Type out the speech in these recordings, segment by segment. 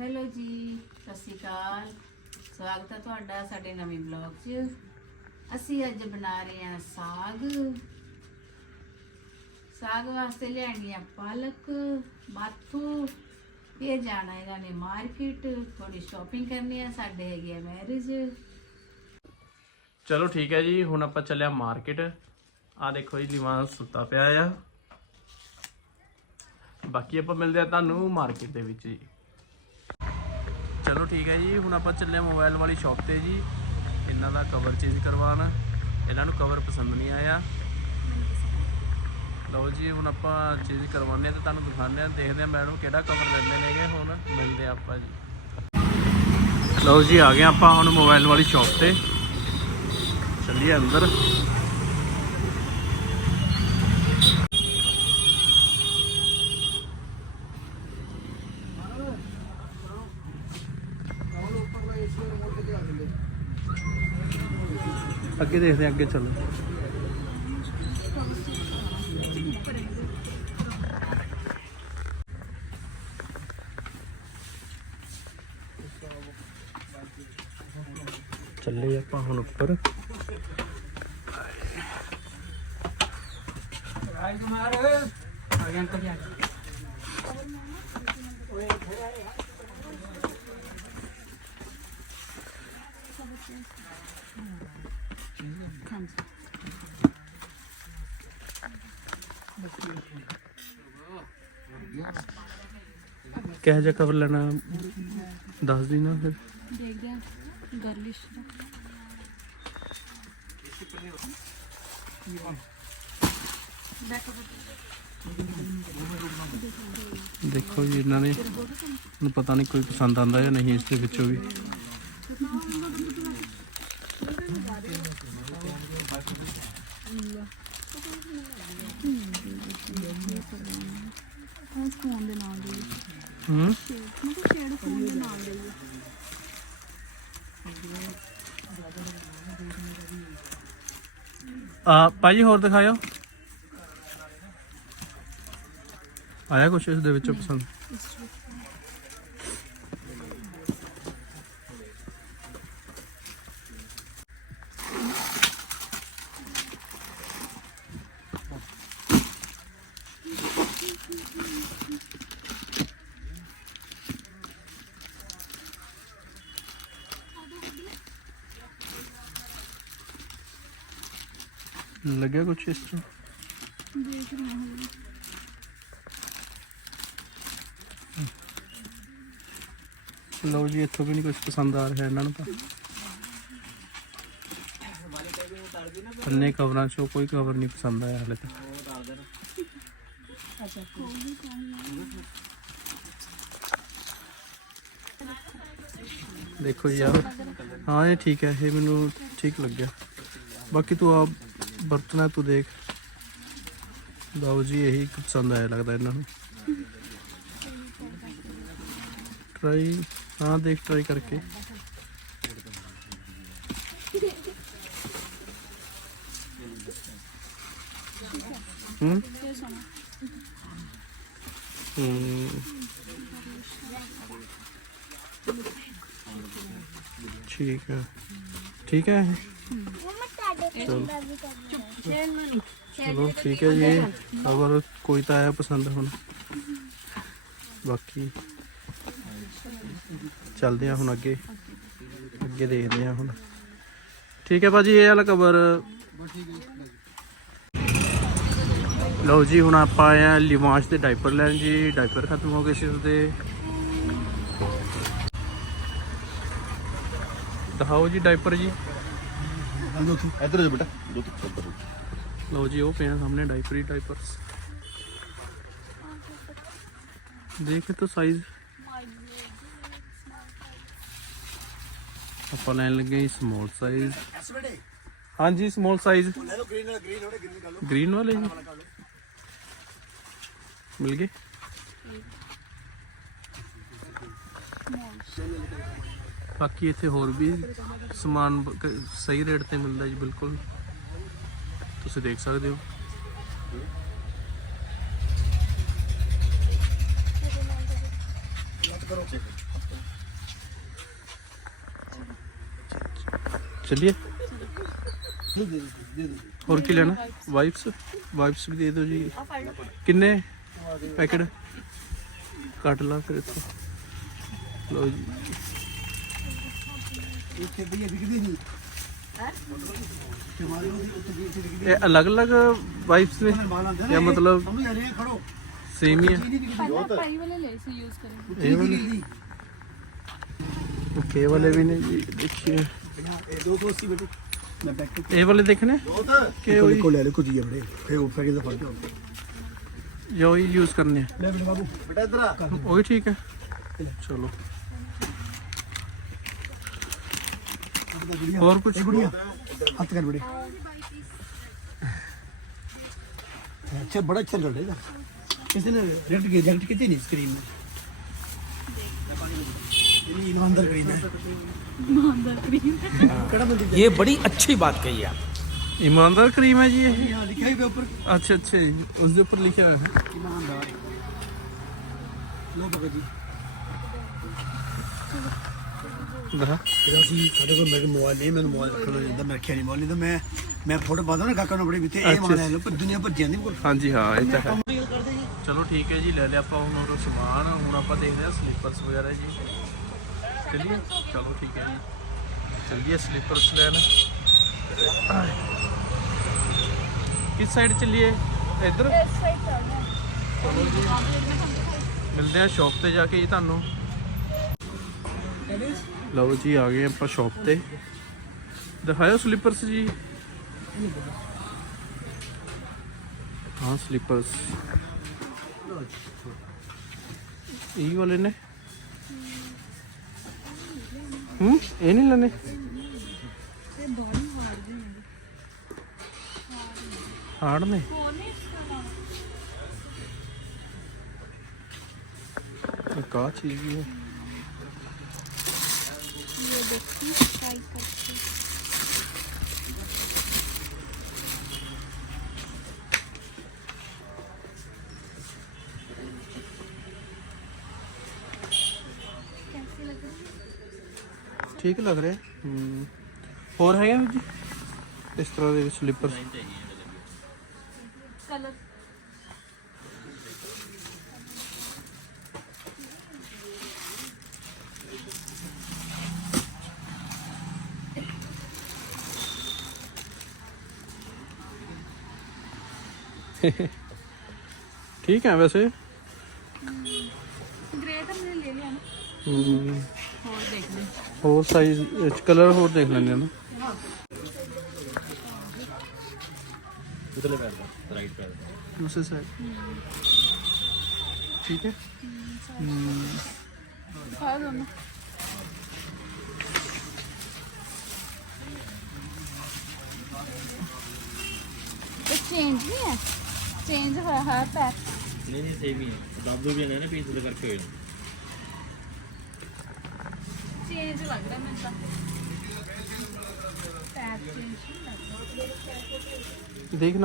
Hello ਜੀ, ਸਤਿ ਸ਼੍ਰੀ ਅਕਾਲ। ਸਵਾਗਤ ਹੈ ਤੁਹਾਡਾ ਸਾਡੇ ਨਵੇਂ ਬਲੌਗ 'ਚ। ਅਸੀਂ ਅੱਜ ਬਣਾ ਰਹੇ ਹਾਂ ਸਾਗ। ਸਾਗ ਵਾਸਤੇ ਲਿਆਣੀ ਆ ਪਾਲਕ ਮਾਥੂ ਇਹ ਜਾਣਾ ਇਹਨਾਂ ਨੇ ਮਾਰਕੀਟ। ਥੋੜੀ ਸ਼ਾਪਿੰਗ ਕਰਨੀ ਆ, ਸਾਡੇ ਹੈਗੀ ਆ ਮੈਰਿਜ ਚਲੋ ਠੀਕ ਹੈ ਜੀ, ਹੁਣ ਆਪਾਂ ਚੱਲਿਆ ਮਾਰਕੀਟ ਆ ਦੇਖੋ ਜੀ ਲਿਵਾਨ ਸੁੱਤਾ ਪਿਆ ਆ। ਬਾਕੀ ਆਪਾਂ ਮਿਲਦੇ ਆ ਤੁਹਾਨੂੰ ਮਾਰਕੀਟ ਦੇ ਵਿੱਚ ਜੀ। ਚਲੋ ਠੀਕ ਹੈ ਜੀ, ਹੁਣ ਆਪਾਂ ਚੱਲੇ ਆ ਮੋਬਾਈਲ ਵਾਲੀ ਸ਼ਾਪ ਤੇ ਜੀ। ਇਹਨਾਂ ਦਾ ਕਵਰ ਚੇਂਜ ਕਰਵਾਉਣ। ਇਹਨਾਂ ਨੂੰ ਕਵਰ ਪਸੰਦ ਨਹੀਂ ਆਇਆ। ਲਓ ਜੀ, ਹੁਣ ਆਪਾਂ ਚੇਂਜ ਕਰਵਾਉਂਦੇ ਆ ਤੇ ਤੁਹਾਨੂੰ ਦਿਖਾਉਂਦੇ ਆ ਦੇਖਦੇ ਆ ਮੈਡਮ ਕਿਹੜਾ ਕਵਰ ਲੈਂਦੇ ਨੇਗੇ ਹੁਣ। ਮਿਲਦੇ ਆ ਆਪਾਂ ਜੀ। ਲਓ ਜੀ, ਆ ਗਏ ਆਪਾਂ ਹੁਣ ਮੋਬਾਈਲ ਵਾਲੀ ਸ਼ਾਪ ਤੇ। ਚੱਲੀਏ ਅੰਦਰ। ਅੱਗੇ ਦੇਖਦੇ ਹਾਂ ਅੱਗੇ ਚੱਲੋ। ਚੱਲੇ ਆਪਾਂ ਹੁਣ ਉੱਪਰ। ਕਿਹੋ ਜਿਹਾ ਕਵਰ ਲੈਣਾ ਦੱਸ ਦੀ ਨਾ ਫਿਰ। ਦੇਖਦੇ ਆ ਗਰਲਿਸ਼ ਦੇਖੋ ਜੀ ਇਹਨਾਂ ਨੇ ਨੂੰ ਪਤਾ ਨਹੀਂ ਕੋਈ ਪਸੰਦ ਆਂਦਾ ਜਾਂ ਨਹੀਂ ਇਸ ਦੇ ਵਿੱਚੋਂ ਵੀ ਫੋਨ ਦੇ ਨਾਲ ਦੇ ਹੂੰ ਮੈਂ ਕਿਹਾ ਸ਼ੇਡ ਫੋਨ ਦੇ ਨਾਲ ਦੇ ਆ ਭਾਜੀ ਹੋਰ ਦਿਖਾਇਓ। ਆਇਆ ਕੁਛ ਇਸ ਦੇ ਵਿੱਚੋਂ ਪਸੰਦ? ਲੱਗਿਆ ਕੁਛ ਇਸ ਤੋਂ ਲਓ ਜੀ, ਇੱਥੋਂ ਵੀ ਨਹੀਂ ਕੁਝ ਪਸੰਦ ਆ ਰਿਹਾ ਇਹਨਾਂ ਨੂੰ ਤਾਂ। ਅੰਨੇ ਕਵਰਾਂ ਚੋਂ ਕੋਈ ਕਵਰ ਨਹੀਂ ਪਸੰਦ ਆਇਆ ਹਲੇ ਤੱਕ। ਦੇਖੋ ਜੀ ਯਾਰ ਹਾਂ, ਇਹ ਠੀਕ ਹੈ, ਇਹ ਮੈਨੂੰ ਠੀਕ ਲੱਗਿਆ। ਬਾਕੀ ਤੂੰ ਆਪ ਬਰਤਨਾ ਤੂੰ ਦੇਖ। ਲਓ ਜੀ ਇਹੀ ਪਸੰਦ ਆਇਆ ਲੱਗਦਾ ਇਹਨਾਂ ਨੂੰ। ਟਰਾਈ ਹਾਂ ਦੇਖ ਟਰਾਈ ਕਰਕੇ। ਹੂੰ? ਹੂੰ। ਠੀਕ ਹੈ। ਠੀਕ ਹੈ। ਚਲੋ। ਚਲੋ, ਠੀਕ ਹੈ ਜੀ। ਅਗਰ ਕੋਈ ਤਾਂ ਆਇਆ ਪਸੰਦ ਹੁਣ। ਬਾਕੀ ਚੱਲਦੇ ਆ ਹੁਣ ਅੱਗੇ। ਅੱਗੇ ਦੇਖਦੇ ਆ ਹੁਣ। ਠੀਕ ਹੈ ਭਾਜੀ, ਇਹ ਵਾਲਾ ਕਵਰ ਲਓ ਜੀ, ਹੁਣ ਆਪਾਂ ਆਏ ਆ ਲਿਵਾਂਸ਼ ਦੇ ਡਾਈਪਰ ਲੈਣ ਜੀ। ਡਾਈਪਰ ਖਤਮ ਹੋ ਗਏ ਸੀ ਉਸਦੇ। ਦਿਖਾਓ ਜੀ ਡਾਈਪਰ ਜੀ। ਇਧਰ ਜੋ ਬੇਟਾ। ਦੋ ਉੱਪਰ ਲਓ ਜੀ ਉਹ ਪਿਆ ਸਾਹਮਣੇ ਡਾਈਪਰ ਡਾਈਪਰਸ ਦੇਖ ਤੋ ਸਾਈਜ਼ ਆਪਾਂ ਲੈਣ ਲੱਗੇ ਸਮਾਲ ਸਾਈਜ਼ ਹਾਂਜੀ ਸਮਾਲ ਸਾਈਜ਼ ਗ੍ਰੀਨ ਵਾਲਾ ਜੀ। ਮਿਲ ਗਏ? ਬਾਕੀ ਇੱਥੇ ਹੋਰ ਵੀ ਸਮਾਨ ਸਹੀ ਰੇਟ ਤੇ ਮਿਲਦਾ ਜੀ ਬਿਲਕੁਲ। ਤੁਸੀਂ ਦੇਖ ਸਕਦੇ ਹੋ ਕਰੋ चलिए ਦੇ ਦੇ ਦੇ ਦੇ और की लेना वाइप्स वाइप्स भी दे दो जी किन्ने पैकेट ਕੱਟ ਲਾ ਫਿਰ ਇੱਥੋਂ ਲਓ ਜੀ ਇੱਥੇ ਭਈਆ ਵਿਕਦੀ ਨਹੀਂ ਤੇ ਮਾਰੀ ਉਹਦੀ ਉੱਤੇ ਵੀ ਇੱਥੇ ਵਿਕਦੀ ਇਹ ਅਲੱਗ-ਅਲੱਗ ਵਾਈਪਸ ਨੇ ਮਾਲ ਆਂਦੇ ਜਾਂ ਮਤਲਬ ਸਮਝ ਆ ਰਹੀ ਹੈ ਖੜੋ ਸੇਮ ਹੀ ਹੈ ਚੀਨੀ ਵਿਕਦੀ ਬਹੁਤ ਪਾਈ ਵਾਲੇ ਲੈ ਸੀ ਯੂਜ਼ ਕरें ਇਹ ਵਾਲੇ ਵਿਕਦੀ ਓਕੇ ਵਾਲੇ ਵੀ ਨੇ ਜੀ और कुछ? हाथ कर बड़ी अच्छा बड़ा अच्छा चल रहा किसी ने रेट की रेट कितनी नहीं स्क्रीन में? ये बड़ी अच्छी बात कही आप। ईमानदार क्रीम है जी ये। हाँ, लिखा है ऊपर अच्छा अच्छा उसके ऊपर लिखा है। ईमानदार। लो जी। ਦਿਖਾ ਜਦੋਂ ਅਸੀਂ ਸਾਡੇ ਕੋਲ ਮੇਰੇ ਮੋਬਾਈਲ ਨਹੀਂ ਮੈਨੂੰ ਮੋਬਾਈਲ ਰੱਖਣਾ ਨਹੀਂ ਹੁੰਦਾ ਮੈਂ ਰੱਖਿਆ ਨਹੀਂ ਮੋਬਾਈਲ ਨਹੀਂ ਤਾਂ ਮੈਂ ਮੈਂ ਫੋਟੋ ਪਾਉਂਦਾ ਨਾ ਕਾਕਾ ਨੂੰ ਬੜੀ ਵਿੱਤੇ ਇਹ ਹੈ ਲੋ ਪਰ ਦੁਨੀਆ ਭੱਜ ਜਾਂਦੀ ਕੋਲ ਹਾਂਜੀ ਹਾਂ ਇਹ ਤਾਂ ਹੈ। ਚਲੋ ਠੀਕ ਹੈ ਜੀ ਲੈ ਲਿਆ ਆਪਾਂ ਹੁਣ ਉਹ ਸਮਾਨ ਹੁਣ ਆਪਾਂ ਦੇਖਦੇ ਹਾਂ ਸਲੀਪਰਸ ਵਗੈਰਾ ਜੀ। ਚਲਿਏ ਚਲੋ ਠੀਕ ਹੈ ਜੀ। ਚਲਿਏ ਸਲੀਪਰਸ ਲੈਣ। ਕਿਸ ਸਾਈਡ ਚੱਲੀਏ? ਇੱਧਰ? ਚਲੋ ਜੀ। ਮਿਲਦੇ ਆ ਸ਼ਾਪ ਤੇ ਜਾ ਕੇ ਜੀ ਤੁਹਾਨੂੰ। ਲਓ ਜੀ, ਆ ਗਏ ਆਪਾਂ ਸ਼ਾਪ ਤੇ। ਦਿਖਾਓ ਸਲੀਪਰਸ ਜੀ। ਹਾਂ ਸਲੀਪਰਸ ਇਹ ਵਾਲੇ ਨੇ? ਹੂੰ, ਇਹ ਨਹੀਂ ਲੈਣੇ? ਹਾਰਡ ਨੇ। ਇੱਕ ਆਹ ਚੀਜ਼ ਵੀ ਹੈ ਠੀਕ ਲੱਗ ਰਿਹਾ ਹੂੰ ਹੋਰ ਹੈਗੇ ਵੀਰ ਜੀ ਇਸ ਤਰ੍ਹਾਂ ਦੇ ਸਲੀਪਰ कलर ठीक है वैसे। ग्रे तो मैंने ले लिया ना। हम्म। और देख ले। और साइज़ कलर और देख लेंगे ना। हाँ। साइड हम्म। ठीक है? हम्म, चेंज नहीं है? ਚੇਂਜ ਹੋਇਆ ਹੋਇਆ ਪੈਕ ਨਹੀਂ ਨਹੀਂ ਸੇਮ ਹੀ ਹੈ। ਦਾਦੂ ਵੀ ਨੇ ਨਾ ਪੀਸ ਦੇ ਕਰਕੇ ਹੋਏ ਨੇ। ਚੇਂਜ ਲੱਗਦਾ ਮੈਨੂੰ ਤਾਂ। ਪੈਕ ਚੇਂਜ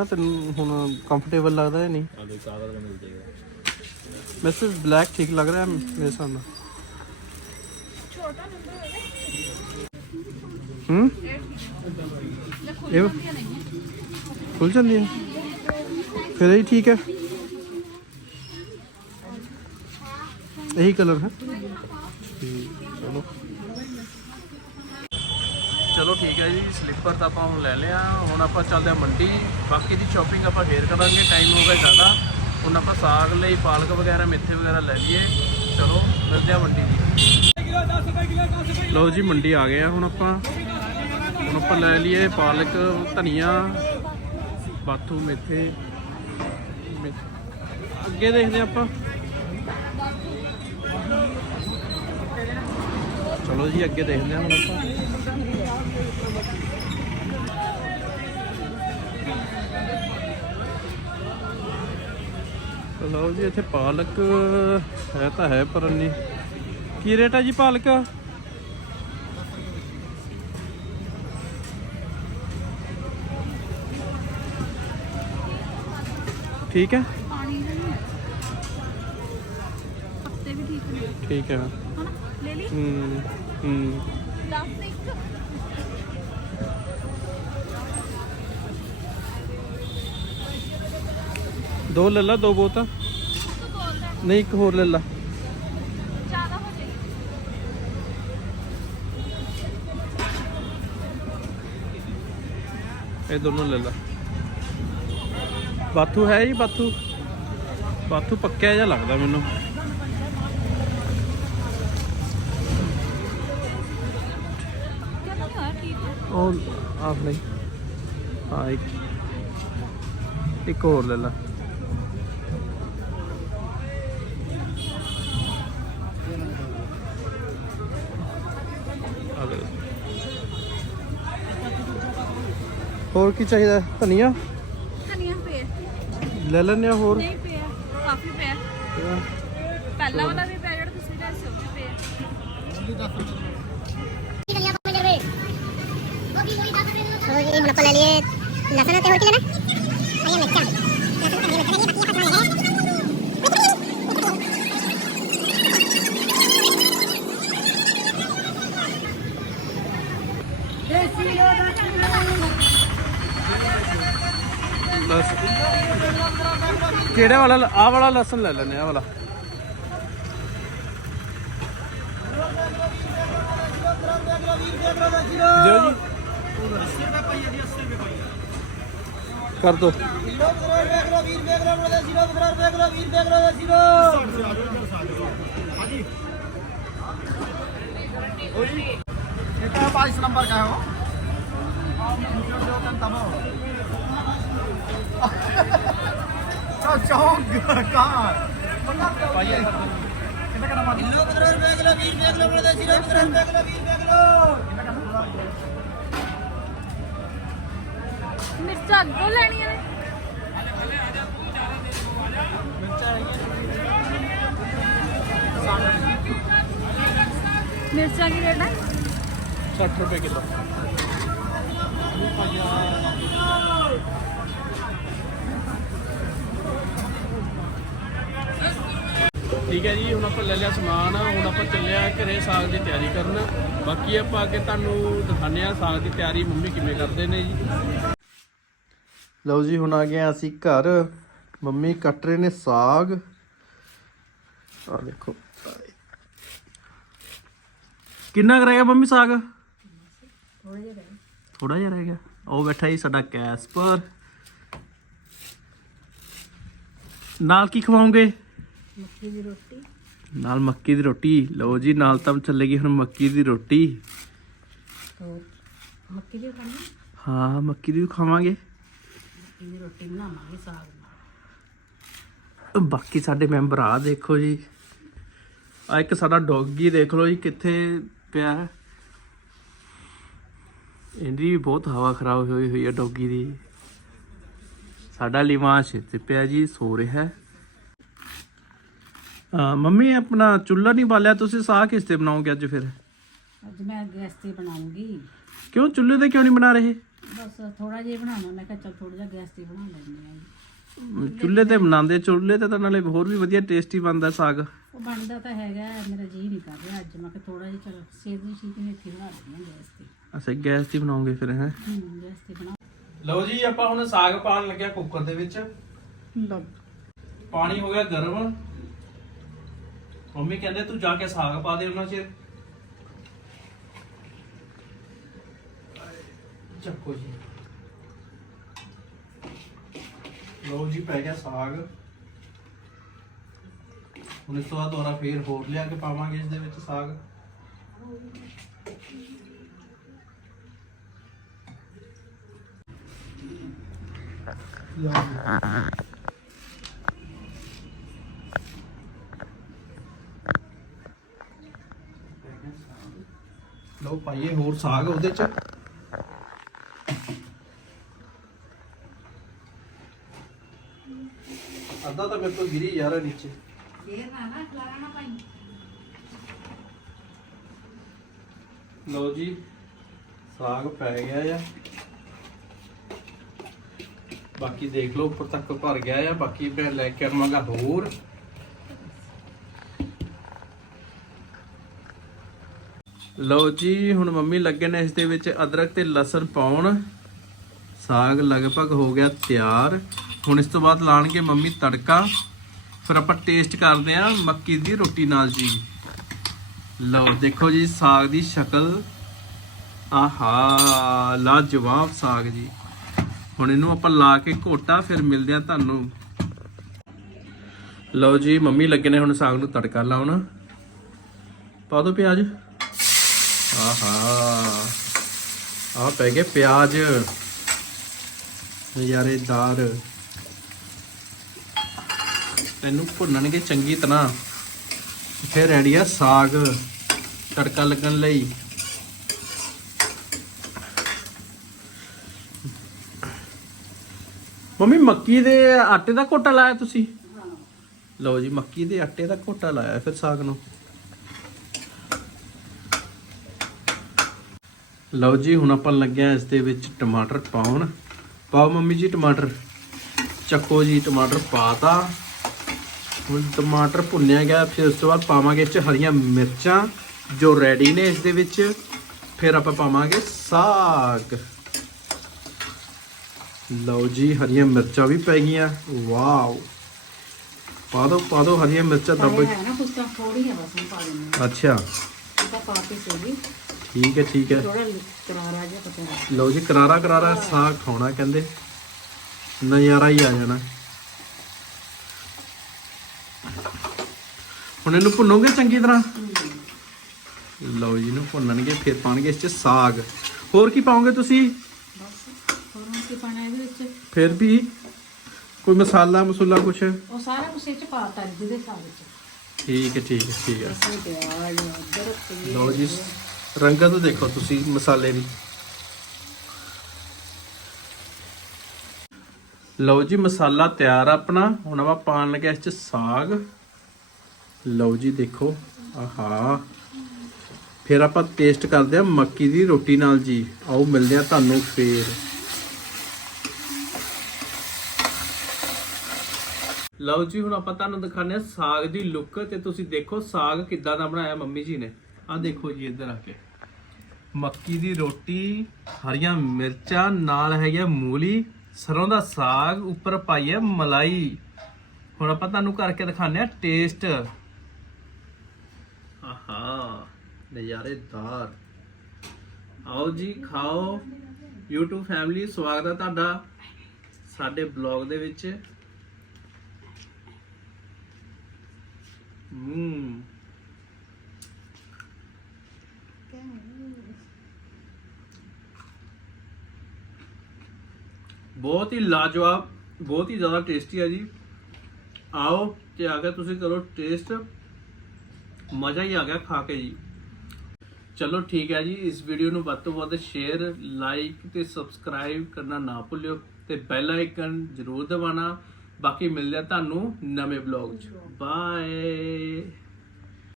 ਤੈਨੂੰ ਹੁਣ ਕੰਫਰਟੇਬਲ ਲੱਗਦਾ ਹੈ ਨਹੀਂ? ਆਲੂ ਕਾਦਰ ਦਾ ਮਿਲ ਜਾਏਗਾ। ਵੈਸੇ ਬਲੈਕ ਠੀਕ ਲੱਗ ਰਿਹਾ ਹੈ। ਮੇਰੇ ਹਿਸਾਬ ਛੋਟਾ ਨੰਬਰ ਹੋਵੇ ਹੂੰ? ਇਹ ਖੁੱਲ੍ਹ ਇਹ- ਜਾਂਦੀਆਂ ਨਹੀਂ ਖੁੱਲ ਜਾਂਦੀ ਹੈ ਫਿਰ ਇਹ ਠੀਕ ਹੈ। ਇਹੀ ਕਲਰ ਹੈ। ਚਲੋ ਚਲੋ ਠੀਕ ਹੈ ਜੀ ਸਲੀਪਰ ਤਾਂ ਆਪਾਂ ਹੁਣ ਲੈ ਲਿਆ। ਹੁਣ ਆਪਾਂ ਚੱਲਦੇ ਹਾਂ ਮੰਡੀ। ਬਾਕੀ ਦੀ ਸ਼ਾਪਿੰਗ ਆਪਾਂ ਫੇਰ ਕਰਾਂਗੇ ਟਾਈਮ ਹੋ ਗਿਆ ਜ਼ਿਆਦਾ। ਹੁਣ ਆਪਾਂ ਸਾਗ ਲਈ ਪਾਲਕ ਵਗੈਰਾ ਮੇਥੇ ਵਗੈਰਾ ਲੈ ਲਈਏ। ਚਲੋ ਮਿਲਦੇ ਹਾਂ ਮੰਡੀ ਦੀ। ਲਓ ਜੀ ਮੰਡੀ ਆ ਗਏ ਆ ਹੁਣ ਆਪਾਂ। ਹੁਣ ਆਪਾਂ ਲੈ ਲਈਏ ਪਾਲਕ ਧਨੀਆ ਬਾਥੂ ਮੇਥੇ। ਅੱਗੇ ਦੇਖਦੇ ਹਾਂ ਆਪਾਂ। ਚਲੋ ਜੀ, ਅੱਗੇ ਦੇਖਦੇ ਹਾਂ ਹੁਣ ਆਪਾਂ। ਲਓ ਜੀ, ਇੱਥੇ ਪਾਲਕ ਹੈ ਤਾਂ ਹੈ, ਪਰ ਨਹੀਂ ਕੀ ਰੇਟ ਹੈ ਜੀ ਪਾਲਕ? ਠੀਕ ਹੈ। ਠੀਕ ਹੈ। ਹਨਾ? ਲੈ ਲਈ? ਹੂੰ ਹੂੰ। 10 ਦੇ ਇੱਕ। ਦੋ ਲੈ ਲਾ ਦੋ ਬੋਤਾਂ ਨਹੀਂ ਇੱਕ ਹੋਰ ਲੈ ਲਾ। ਜ਼ਿਆਦਾ ਹੋ ਜਾਏਗੀ। ਇਹ ਦੋਨੋਂ ਲੈ ਲਾ। ਬਾਥੂ ਹੈ ਜੀ ਬਾਥੂ? ਬਾਥੂ ਪੱਕਿਆ ਜਿਹਾ ਲੱਗਦਾ ਮੈਨੂੰ। ਉਹ ਆਪ ਨਹੀਂ ਹਾਂ ਇੱਕ। ਇੱਕ ਹੋਰ ਲੈ ਲਾ। ਹੋਰ ਕੀ ਚਾਹੀਦਾ? ਧਨੀਆ? ਧਨੀਆ ਪਿਆ। ਲੈ ਲੈਣੇ ਹੋਰ। ਨਹੀਂ ਪਿਆ ਕਾਫੀ ਪਿਆ। ਪਹਿਲਾ ਵਾਲਾ ਵੀ ਪਿਆ ਜਿਹੜਾ ਤੁਸੀਂ ਲਿਆ ਸੀ ਉਹ ਵੀ ਪਿਆ। ਲਸਣ ਤੇ ਹੋਰ ਕੀ ਲੈਣਾ ਹਰੀਆਂ ਮਿਰਚਾਂ ਲਸਣ ਤੇ ਹਰੀਆਂ ਮਿਰਚਾਂ ਇਹ ਬਾਕੀ ਆਪਾਂ ਲੈਣਾ ਹੈ ਬਸ ਕਿਹੜੇ ਵਾਲਾ ਆ ਵਾਲਾ ਲਸਣ ਲੈ ਲੈਣੇ ਆ ਵਾਲਾ। ਦਿਓ ਜੀ। 80 ਰੁਪਏ ਪਈਆ ਦੀ 80 ਰੁਪਏ ਪਈਆ। ਕਰ ਦੋ कितना बाईस नंबर का है वो चौक कहाँ पाइए कितना का नंबर किलो किलो रुपए किलो बीस रुपए किलो बोले किलो किलो रुपए किलो बीस रुपए किलो ਮਿਰਚਾਂ ਅੱਗੋਂ ਲੈਣੀਆਂ ਨੇ। ਮਿਰਚਾਂ ਕੀ ਰੇਟ ਹੈ 60 ਰੁਪਏ ਕਿਲੋ। ਠੀਕ ਹੈ ਜੀ, ਹੁਣ ਆਪਾਂ ਲੈ ਲਿਆ ਸਮਾਨ, ਹੁਣ ਆਪਾਂ ਚੱਲਿਆ ਘਰੇ ਸਾਗ ਦੀ ਤਿਆਰੀ ਕਰਨ। ਬਾਕੀ ਆਪਾਂ ਅੱਗੇ ਤੁਹਾਨੂੰ ਦਿਖਾਉਂਦੇ ਆ ਸਾਗ ਦੀ ਤਿਆਰੀ ਮੰਮੀ ਕਿਵੇਂ ਕਰਦੇ ਨੇ ਜੀ। ਲਓ ਜੀ ਹੁਣ ਆ ਗਏ ਅਸੀਂ ਘਰ। ਮੰਮੀ ਕੱਟ ਰਹੇ ਨੇ ਸਾਗ। ਆ ਦੇਖੋ। ਕਿੰਨਾ ਕੁ ਰਹਿ ਗਿਆ ਮੰਮੀ ਸਾਗ? ਥੋੜਾ ਜਿਹਾ ਰਹਿ ਗਿਆ। ਉਹ ਬੈਠਾ ਜੀ ਸਾਡਾ ਕੈਸਪਰ। ਨਾਲ ਕੀ ਖਵਾਉਂਗੇ ਮੱਕੀ ਦੀ ਰੋਟੀ। ਨਾਲ ਮੱਕੀ ਦੀ ਰੋਟੀ। ਲਓ ਜੀ ਨਾਲ ਤਾਂ ਚੱਲੇਗੀ ਹੁਣ ਮੱਕੀ ਦੀ ਰੋਟੀ। ਮੱਕੀ ਦੀ ਖਾਣੀ ਹਾਂ ਮੱਕੀ ਦੀ ਖਾਵਾਂਗੇ। ਮੱਕੀ ਦੀ ਰੋਟੀ ਬਣਾਵਾਂਗੇ ਸਾਗ ਨਾਲ। ਬਾਕੀ ਸਾਡੇ ਮੈਂਬਰ ਆ ਦੇਖੋ ਜੀ। ਆ ਇੱਕ ਸਾਡਾ ਡੌਗੀ ਦੇਖ ਲਓ ਜੀ ਕਿੱਥੇ ਪਿਆ ਹੈ। ਇਹਦੀ ਵੀ ਬਹੁਤ ਹਵਾ ਖਰਾਬ ਹੋਈ ਹੋਈ ਹੈ ਡੌਗੀ ਦੀ। ਸਾਡਾ ਲਿਵਾਂਸ਼ ਤੇ ਪਿਆ ਜੀ ਸੋ ਰਿਹਾ ਹੈ। ਮੰਮੀ ਆਪਣਾ ਚੁੱਲ੍ਹਾ ਨਹੀਂ ਬਾਲਿਆ? ਤੁਸੀਂ ਸਾਗ ਕਿਸ ਤੇ ਬਣਾਓਗੇ ਅੱਜ ਫਿਰ? ਅੱਜ ਮੈਂ ਗੈਸ ਤੇ ਬਣਾਉਂਗੀ। ਕਿਉਂ? ਚੁੱਲ੍ਹੇ ਤੇ ਕਿਉਂ ਨਹੀਂ ਬਣਾ ਰਹੇ? ਬਸ ਥੋੜਾ ਜਿਹਾ ਬਣਾਉਣਾ ਮੈਂ ਕਿਹਾ ਚਲ ਥੋੜਾ ਜਿਹਾ ਗੈਸ ਤੇ ਬਣਾ ਲੈਂਦੇ ਆ ਜੀ। ਅਮ, ਚੁੱਲ੍ਹੇ ਤੇ ਬਣਾਉਂਦੇ ਚੁੱਲ੍ਹੇ ਤੇ ਤਾਂ ਨਾਲੇ ਹੋਰ ਵੀ ਵਧੀਆ ਟੇਸਟੀ ਬਣਦਾ ਸਾਗ। ਉਹ ਬਣਦਾ ਤਾਂ ਹੈਗਾ ਮੇਰਾ ਜੀ ਨਹੀਂ ਕਰ ਰਿਹਾ ਅੱਜ ਮੈਂ ਕਿਹਾ ਥੋੜਾ ਜਿਹਾ ਚਲ ਸੇਧ ਦੀ ਸ਼ੀਟ ਇੱਥੇ ਬਣਾ ਲੈਂਦੇ ਆ ਗੈਸ ਤੇ। ਅੱਛਾ ਗੈਸ ਤੇ ਬਣਾਓਗੇ ਫਿਰ ਹੈ? ਹੂੰ ਗੈਸ ਤੇ ਬਣਾ। ਲਓ ਜੀ ਆਪਾਂ ਹੁਣ ਸਾਗ ਪਾਣ ਲੱਗਿਆ ਕੁੱਕਰ ਦੇ ਵਿੱਚ। ਪਾਣੀ ਹੋ ਗਿਆ ਗਰਮ। ਮੰਮੀ ਕਹਿੰਦੇ ਤੂੰ ਜਾ ਕੇ ਸਾਗ ਪਾ ਦੇ ਉਹਨਾਂ ਚ ਚੱਕੋ ਜੀ। ਲਓ ਜੀ, ਪੈ ਗਿਆ ਸਾਗ। ਹੁਣ ਇਸ ਤੋਂ ਬਾਅਦ ਦੁਬਾਰਾ ਫੇਰ ਹੋਰ ਲਿਆ ਕੇ ਪਾਵਾਂਗੇ ਇਸ ਦੇ ਵਿੱਚ ਸਾਗ। ਲਓ ਪਾਈਏ ਹੋਰ ਸਾਗ ਉਹਦੇ ਚ। मेरे तो गिरी जा रहा नीचे ਲਓ ਜੀ ਸਾਗ ਪੈ ਗਿਆ ਆ। ਬਾਕੀ ਦੇਖ ਲਓ ਉੱਪਰ ਤੱਕ ਭਰ ਗਿਆ ਆ। ਬਾਕੀ ਮੈਂ ਲੈ ਕੇ ਆਵਾਂਗਾ ਹੋਰ। ਲਓ ਜੀ ਹੁਣ ਮੰਮੀ ਲੱਗੇ ਨੇ ਇਸ ਦੇ ਵਿੱਚ ਅਦਰਕ ਤੇ ਲਸਣ ਪਾਉਣ। ਸਾਗ ਲਗਭਗ ਹੋ ਗਿਆ ਤਿਆਰ। ਹੁਣ ਇਸ ਤੋਂ ਬਾਅਦ ਲਾਣਗੇ ਮੰਮੀ ਤੜਕਾ। ਫਿਰ ਆਪਾਂ ਟੇਸਟ ਕਰਦੇ ਆਂ ਮੱਕੀ ਦੀ ਰੋਟੀ ਨਾਲ ਜੀ। ਲਓ, ਦੇਖੋ ਜੀ ਸਾਗ ਦੀ ਸ਼ਕਲ। ਆਹਾ, ਲਾਜਵਾਬ ਸਾਗ ਜੀ। ਹੁਣ ਇਹਨੂੰ ਆਪਾਂ ਲਾ ਕੇ ਘੋਟਾ, ਫਿਰ ਮਿਲਦੇ ਆ ਤੁਹਾਨੂੰ। ਲਓ ਜੀ, ਮੰਮੀ ਲੱਗੇ ਨੇ ਹੁਣ ਸਾਗ ਨੂੰ ਤੜਕਾ ਲਾਉਣਾ। ਪਾ ਦੋ ਪਿਆਜ਼। ਆਹਾ ਆ ਪੈ ਗਏ ਪਿਆਜ਼। ਨਜ਼ਾਰੇਦਾਰ ਤੈਨੂੰ ਭੁੰਨਣਗੇ ਚੰਗੀ ਤਰ੍ਹਾਂ। ਫਿਰ ਰੈਡੀ ਆ ਸਾਗ, ਤੜਕਾ ਲੱਗਣ ਲਈ। ਮੰਮੀ, ਮੱਕੀ ਦੇ ਆਟੇ ਦਾ ਘੋਟਾ ਲਾਇਆ ਤੁਸੀਂ? ਲਓ ਜੀ, ਮੱਕੀ ਦੇ ਆਟੇ ਦਾ ਘੋਟਾ ਲਾਇਆ ਫਿਰ ਸਾਗ ਨੂੰ। ਲਓ ਜੀ, ਹੁਣ ਆਪਾਂ ਲੱਗਿਆ ਇਸ ਦੇ ਵਿੱਚ ਟਮਾਟਰ ਪਾਉਣ। ਪਾਓ ਮੰਮੀ ਜੀ ਟਮਾਟਰ। ਚੱਕੋ ਜੀ ਟਮਾਟਰ ਪਾਤਾ। ਹੁਣ ਟਮਾਟਰ ਭੁੰਨਿਆ ਗਿਆ ਫਿਰ ਉਸ ਤੋਂ ਬਾਅਦ ਪਾਵਾਂਗੇ ਇਸ ਚ ਹਰੀਆਂ ਮਿਰਚਾਂ ਜੋ ਰੈਡੀ ਨੇ ਇਸ ਦੇ ਵਿੱਚ। ਫਿਰ ਆਪਾਂ ਪਾਵਾਂਗੇ ਸਾਗ। ਲਓ ਜੀ ਹਰੀਆਂ ਮਿਰਚਾਂ ਵੀ ਪੈ ਗਈਆਂ। ਵਾਓ। ਪਾ ਦੋ ਪਾ ਦੋ ਹਰੀਆਂ ਮਿਰਚਾਂ ਦੱਬ ਹੈ ਨਾ ਕੁਛ ਤਾਂ ਥੋੜੀ ਹੈ ਬਸ ਮੈਂ ਪਾ ਦਿੰਦੀ ਅੱਛਾ। ਹਾਂ ਤਾਂ ਪਾ ਕੇ ਸੋਗੀ। ਠੀਕ ਹੈ ਠੀਕ ਹੈ। ਥੋੜਾ ਕਰਾਰਾ ਜਿਹਾ ਪਤਾ ਨਹੀਂ ਲਓ ਜੀ ਕਰਾਰਾ ਕਰਾਰਾ ਸਾਗ ਖਾਣਾ ਕਹਿੰਦੇ। ਨਜ਼ਾਰਾ ਹੀ ਆ ਜਾਣਾ। ਹੁਣ ਇਹਨੂੰ ਭੁੰਨੋਗੇ ਚੰਗੀ ਤਰ੍ਹਾਂ? ਲਓ ਜੀ ਇਹਨੂੰ ਭੁੰਨਣਗੇ ਫਿਰ ਪਾਣਗੇ ਇਸ ਚ ਸਾਗ। ਹੋਰ ਕੀ ਪਾਓਗੇ ਤੁਸੀਂ? ਬਸ ਹੋਰ ਹੁਣ ਕੀ ਪਾਣਾ ਇਹਦੇ ਵਿੱਚ? ਫਿਰ ਵੀ ਕੋਈ ਮਸਾਲਾ ਮਸੂਲਾ ਕੁਛ? ਉਹ ਸਾਰਾ ਕੁਛ ਇਹ ਚ ਪਾਤਾ ਜਿਹਦੇ ਸਾਗ ਵਿੱਚ ਠੀਕ ਹੈ ਠੀਕ ਹੈ ਠੀਕ ਹੈ। ਪਿਆਜ਼ ਅਦਰਕ ਲਓ ਜੀ ਰੰਗਤ ਦੇਖੋ ਤੁਸੀਂ, ਮਸਾਲੇ ਦੀ। ਲਓ ਜੀ, ਮਸਾਲਾ ਤਿਆਰ ਆ ਆਪਣਾ। ਹੁਣ ਆਪਾਂ ਪਾਣ ਲੱਗੇ ਇਸ ਚ ਸਾਗ। ਲਓ ਜੀ, ਦੇਖੋ, ਆਹਾ। ਫਿਰ ਆਪਾਂ ਟੇਸਟ ਕਰਦੇ ਆ ਮੱਕੀ ਦੀ ਰੋਟੀ ਨਾਲ ਜੀ। ਆਓ, ਮਿਲਦੇ ਆ ਤੁਹਾਨੂੰ ਫੇਰ। ਲਓ ਜੀ, ਹੁਣ ਆਪਾਂ ਤੁਹਾਨੂੰ ਦਿਖਾਣੇ ਆ ਸਾਗ ਦੀ ਲੁੱਕ ਤੇ ਤੁਸੀਂ ਦੇਖੋ ਸਾਗ ਕਿੱਦਾਂ ਦਾ ਬਣਾਇਆ ਮੰਮੀ ਜੀ ਨੇ। ਆ ਦੇਖੋ ਜੀ ਇੱਧਰ ਆ ਕੇ। ਮੱਕੀ ਦੀ ਰੋਟੀ, ਹਰੀਆਂ ਮਿਰਚਾਂ, ਨਾਲ ਹੈਗੀ ਆ ਮੂਲੀ, ਸਰੋਂ ਦਾ ਸਾਗ, ਉੱਪਰ ਪਾਈ ਹੈ ਮਲਾਈ। ਹੁਣ ਆਪਾਂ ਤੁਹਾਨੂੰ ਕਰਕੇ ਦਿਖਾਣੇ ਆ ਟੇਸਟ। ਆਹਾ ਨਜ਼ਾਰੇਦਾਰ ਆਓ ਜੀ, ਖਾਓ। YouTube ਫੈਮਿਲੀ ਸਵਾਗਤ ਹੈ ਤੁਹਾਡਾ ਸਾਡੇ ਬਲੌਗ ਦੇ ਵਿੱਚ। ਹੂੰ। ਬਹੁਤ ਹੀ ਲਾਜਵਾਬ, ਬਹੁਤ ਹੀ ਜ਼ਿਆਦਾ ਟੇਸਟੀ ਹੈ ਜੀ। ਆਓ ਤੇ ਆ ਕੇ ਤੁਸੀਂ ਕਰੋ ਟੇਸਟ ਮਜ਼ਾ ਹੀ ਆ ਗਿਆ ਖਾ ਕੇ ਜੀ। ਚਲੋ ਠੀਕ ਹੈ ਜੀ, ਇਸ ਵੀਡੀਓ ਨੂੰ ਵੱਧ ਤੋਂ ਵੱਧ ਸ਼ੇਅਰ ਲਾਈਕ ਤੇ ਸਬਸਕ੍ਰਾਈਬ ਕਰਨਾ ਨਾ ਭੁੱਲਿਓ ਤੇ ਬੈਲ ਆਈਕਨ ਜ਼ਰੂਰ ਦਬਾਉਣਾ। ਬਾਕੀ ਮਿਲਦੇ ਆ ਤੁਹਾਨੂੰ ਨਵੇਂ ਬਲੌਗ 'ਚ। ਬਾਏ